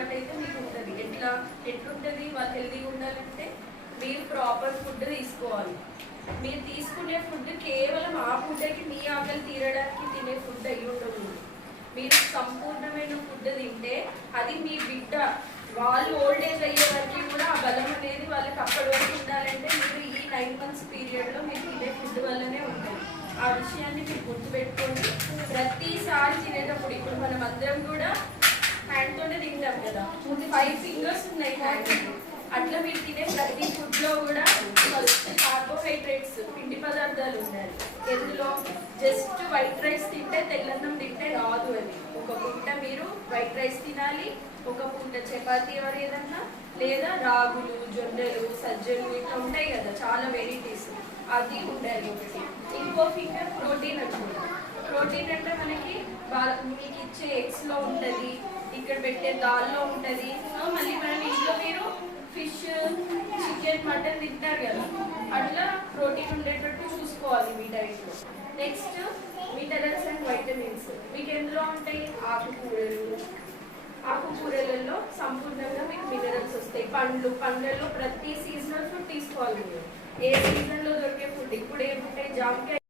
పాటు అయితే మీకు ఉంటుంది. ఎట్లుంటుంది వాళ్ళు హెల్తీగా ఉండాలంటే మీరు ప్రాపర్ ఫుడ్ తీసుకోవాలి. మీరు తీసుకునే ఫుడ్ కేవలం ఆ పూటకి మీ ఆకలి తీరడానికి తినే ఫుడ్ అయ్యి ఉండదు. మీరు సంపూర్ణమైన ఫుడ్ తింటే అది మీ బిడ్డ వాళ్ళు ఓల్డ్ ఏజ్ అయ్యే వరకు కూడా ఆ బలం అనేది వాళ్ళకి అప్పటి వరకు ఉండాలంటే మీరు ఈ 9 months పీరియడ్లో మీరు తినే ఫుడ్ వల్లనే ఉంటుంది. ఆ విషయాన్ని మీరు గుర్తుపెట్టుకోండి. ప్రతిసారి తినేటప్పుడు ఇప్పుడు మనం అందరం కూడా హ్యాండ్తోనే తింటాం కదా, 5 fingers ఉన్నాయి హ్యాండ్. అట్లా మీరు తినే ప్రతి ఫుడ్లో కూడా కార్బోహైడ్రేట్స్ పిండి పదార్థాలు ఉండాలి. ఎందులో జస్ట్ వైట్ రైస్ తింటే తెల్లన్నం తింటే రాదు. అది ఒక పూట మీరు వైట్ రైస్ తినాలి, ఒక పూట చపాతీ ఏదన్నా, లేదా రాగులు, జొన్నలు, సజ్జలు ఇట్లా ఉంటాయి కదా చాలా వెరైటీస్, అది ఉండాలి ఒకటి. ఇంకో ఫింగర్ ప్రోటీన్ అనుకుంటా. ప్రోటీన్ అంటే మనకి మీకు ఇచ్చే ఎగ్స్లో ఉంటుంది, ఇక్కడ పెట్టే దాల్లో ఉంటుంది. మళ్ళీ మనం ఇంట్లో మీరు ఫిష్, చికెన్, మటన్ తింటారు కదా, అట్లా ప్రోటీన్ ఉండేటట్టు చూసుకోవాలి మీ డైట్లో. నెక్స్ట్ మినరల్స్ అండ్ వైటమిన్స్ మీకు ఎందులో ఉంటాయి? ఆకుకూరలలో సంపూర్ణంగా మీకు మినరల్స్ వస్తాయి. పండ్లలో ప్రతి సీజనల్ ఫుడ్ తీసుకోవాలి మీరు. ఏ సీజన్లో దొరికే ఫుడ్. ఇప్పుడు ఏముంటాయి? జామకాయ